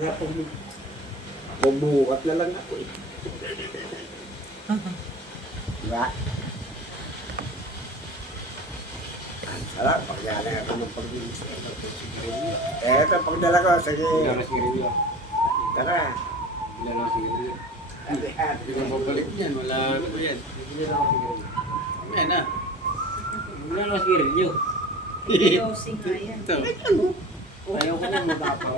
Nga po, bubukat na lang ako eh. Diba? Ang sarap, pagdala ako ng pag-inis. Eh, ito, pagdala ko, sige. Ilan sigarilyo? Tara. Ilan ang sigarilyo? Hindi ko babalik niyan. Wala ano ba yan? Ilan ang sigarilyo? Amen na. Ilan ang sigarilyo? Dosing nga yan. Ito. Ayaw ko na matapang.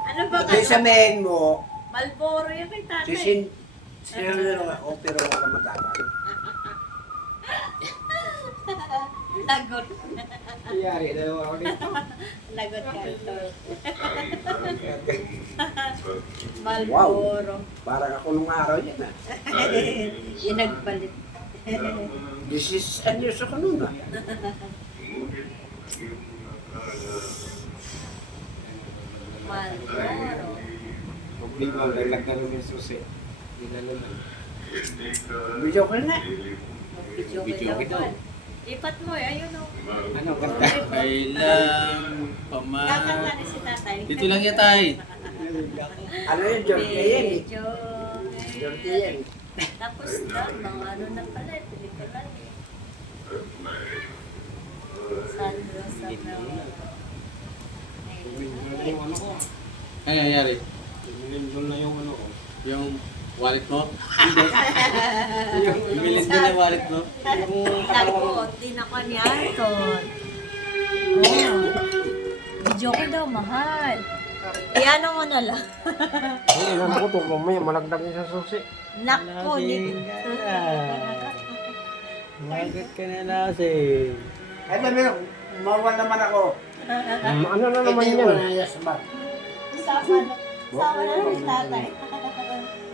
Ano ba Hindi sabihin mo, Malboro yan kay tatay. sinunod ako, pero wala matapang. Lagot. Iyari, dalawa ako dito. Lagot ka ito. Wow. Malboro. Parang ako nung araw yan ah. Inagpalit. 16 anyos ako nun ah. Malboro. Problema, naglag na yung susi. Dinalo lang. Video ko na. Video Video ka kita. daw. Lipat mo eh, ayun o. Ano, kanta? Kailang Kakanta ni si tatay. Dito lang yan, tay. Ano yun, Jorge yan eh. Video. Jorge yan. Tapos na, mga ano na pala, pelikula eh. Sandro sa Yung ano ko. Ano nangyari? Yung na yung ano ko. Yung wallet mo? Hindi. Yung bilhin din na wallet mo? Lagot, di na kanya ito. Oh. Video ko daw, mahal. Iano mo na lang. Ay, ilan ako to, mamaya malagdag niya sa susi. Nako, ni... Magat ka na lasing. Ay, dami, mawal naman ako. Ano na naman Hindi ko yan? na yes, ba? Sama na ni tatay.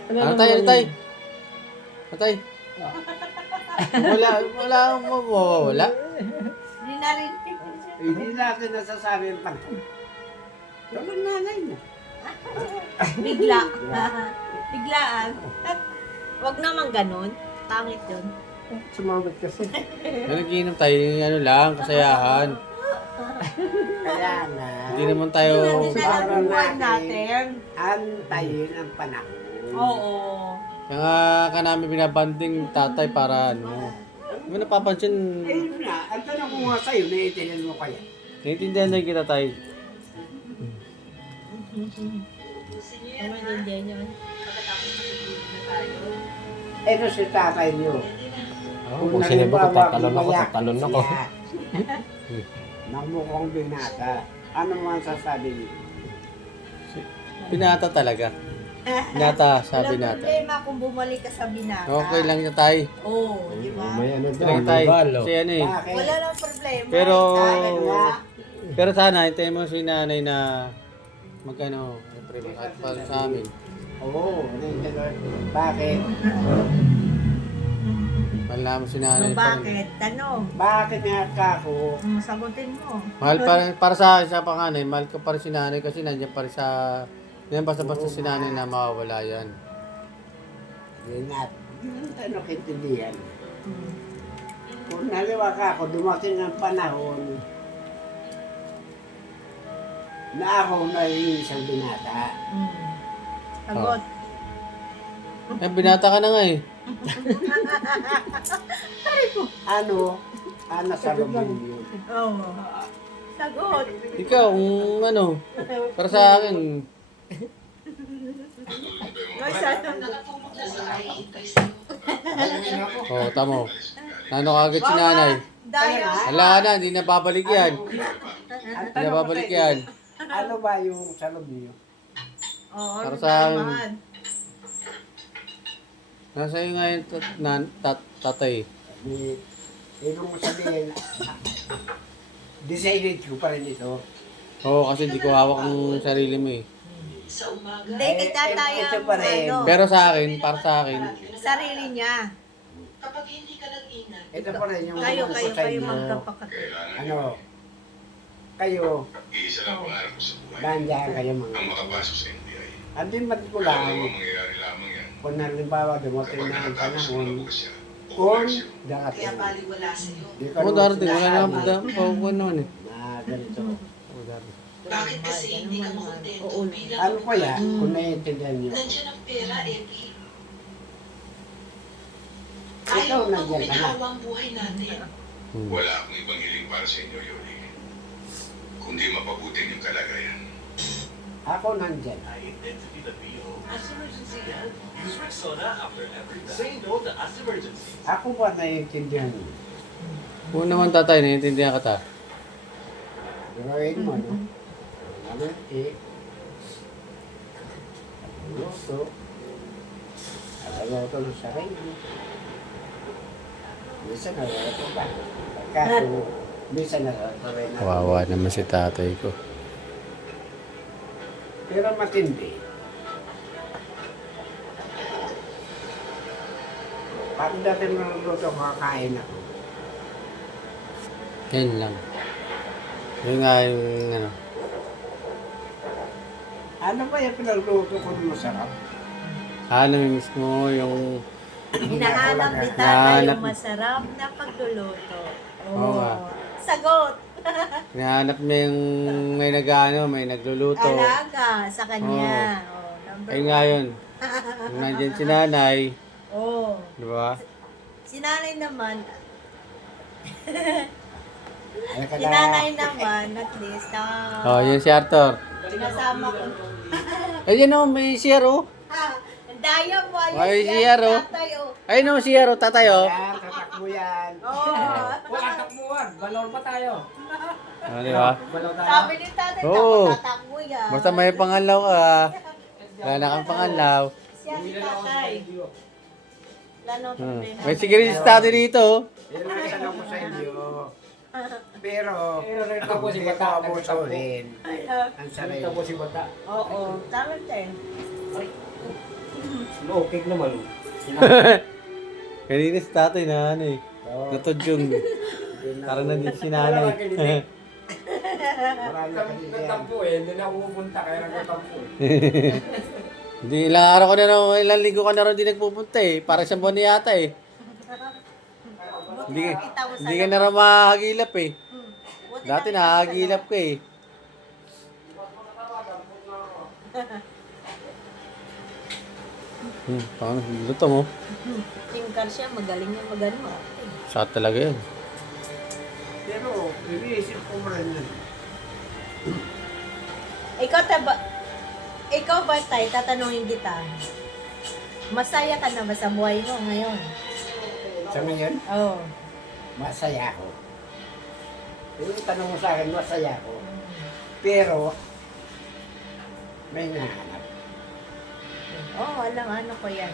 Ano tay? Ano tay? Ano tay? Wala akong mawawala. Hindi narinig ko siya. Hindi natin nasasabi yung panahon. Pero nanay na. Bigla. Biglaan. Wag naman ganun. Pangit yun. Sumabit kasi. Nag-iinom tayo yung ano lang, kasayahan. Kaya na, Hindi naman tayo... Hindi natin alam ang buwan natin. antayin ang panahon. Oo. Kaya ka namin binabanding tatay para ano. Hindi mo napapansin, Ayun na, ang tanong ko nga sa'yo, naiintindihan mo kaya? naiintindihan na kita tay. Ano hindi yun? Ito si tatay niyo. Oh, kung sinibo ko, tatalon ako, umayak tatalon ako. siya, nang mukhang binata, ano man sasabi niyo? Binata talaga. Binata, sabi Walang natin. problema kung bumalik ka sa binata. Okay lang niya tay. Oo, di ba? May ano Okay dyan, lang may tay. balo. Kasi ano eh. Bakit? Wala lang problema. Pero- Bakit nga? Pero sana, hintayin mo si nanay na magkano, siyempre, at para sa amin. Oo, bakit? Mahal namin si nanay. Ano, pa rin. bakit? Tanong. Bakit nga kako? Sagutin mo. Mahal para sa akin, sa panganay, mahal ko pa rin si nanay kasi nandiyan pa rin sa... Yan basta-basta si nanay na mawawala yan. Yun nga, ano kintindihan? Kung naliwa ka ako, dumating ang panahon na ako na isang binata. Sagot. Eh, binata ka na nga eh. Ano? Nasa lubong yun. Oo. Sagot. Ikaw, kung ano, para sa akin, Guys, ano? oh, tamo. Ano kagad si nanay? Daya. Wala ka na, hindi na babalik yan. Ang Hindi na tanong ko babalik sa inyo, yan. ano ba yung sa loob niyo? Oo, Para ano sa akin. naman? Nasa iyo nga yung tatay. Ibig mo sabihin, decided ko pa rin ito. Oo, kasi hindi ko hawak ang sarili mo eh. Hindi, kita tayo ito pa rin. ano, Pero sa akin, para sa akin, sarili niya. Ito pa rin yung Kayo, ano ko kayo, sa kayo inyo. magkapakatid. Ano? Kayo, dandiyan kayo mga. Ang dimad ko lang, kung nalimbawa dumating na ang panahon, kung darating. Di ko oo naman darating, wala sinasabi naman naman eh. na ganito. Oo, darating. Bakit kasi hindi ka makontento bilang Ano ko yan, kung naiintindihan niyo. nandiyan ang pera, Epi. Ikaw Ayaw mo nandiyan ka na. kuminhawa ang buhay natin. Wala akong ibang hiling para sa inyo, Yoli. Kundi mapabuting yung kalagayan. Ako nandyan. I intend to be the BO. As emergency yan. Use Rexona after every time. Say no to as emergency. Ako ba naiintindihan niyo? Oo naman tatay, naiintindihan ka ta. Gawin mo, no? Namin, luto. Alagaw ko ng sarili. Minsan nalalato ba? Kaso, minsan nalalato rin ako. Kawawa naman si tatay ko. Pero matindi. Pag dati naluluto, kakain ako. Yan lang. Yun nga yung ano. Ano ba yung pinagluto ko ng masarap? Ano mismo yung... Hinahanap ni tatay Hinahanap. yung masarap na pagluluto. Oo nga. Sagot. Hinahanap niya yung may may nagluluto. Alaga sa kanya. Oh, number Ayun nga yun. Kung nandyan si nanay, Oh. di ba? Si nanay naman, Ay, si nanay naman, at least, Oh, yun si Arthur. sinasama ko. Ayun o, may siya oh. Ang daya mo, Ay, ayos si yan, Aro. tatay, oh. Ayun o, siya tatay oh. Yan, tatakbo yan. Oh. Wala takbuhan. Balon pa tayo. Oh, di ba? Balon tayo. Sabi ni tatay, Oo. tatakbo yan. Basta may panganlaw ka. Wala na kang panganlaw. Siya si tatay. Wala nang problema. May sigurity si tatay dito. Yan ang tanong ko sa inyo. Pero, Pero narito po si hindi ko Bata. abusuhin ang sarili. Narito po si Bata. Oo, tama tayo. No, cake naman. Kanina si tatay na ano eh. Oo. Natudyong. Parang nandito si nanay. Marami na kasi yan. Nagtampo eh. Hindi na ako pupunta kaya nagtampo eh. Hindi, ilang araw ka na raw, ilang linggo ka na raw di nagpupunta eh. Parang sa buwan na yata eh. Hindi, hindi ka na raw mahagilap eh. Dati nahagilap ka eh. Parang luto mo. Team car siya, magaling niya magano. Sa talaga yun. Pero, iniisip ko mo rin yun. Ikaw ba tay, tatanungin kita. Masaya ka na ba sa buhay mo ngayon? Sa ngayon, Oo. masaya ako. Yung tanong mo sa akin, masaya ako. Pero, may nahanap. Oo, alam ano ko yan.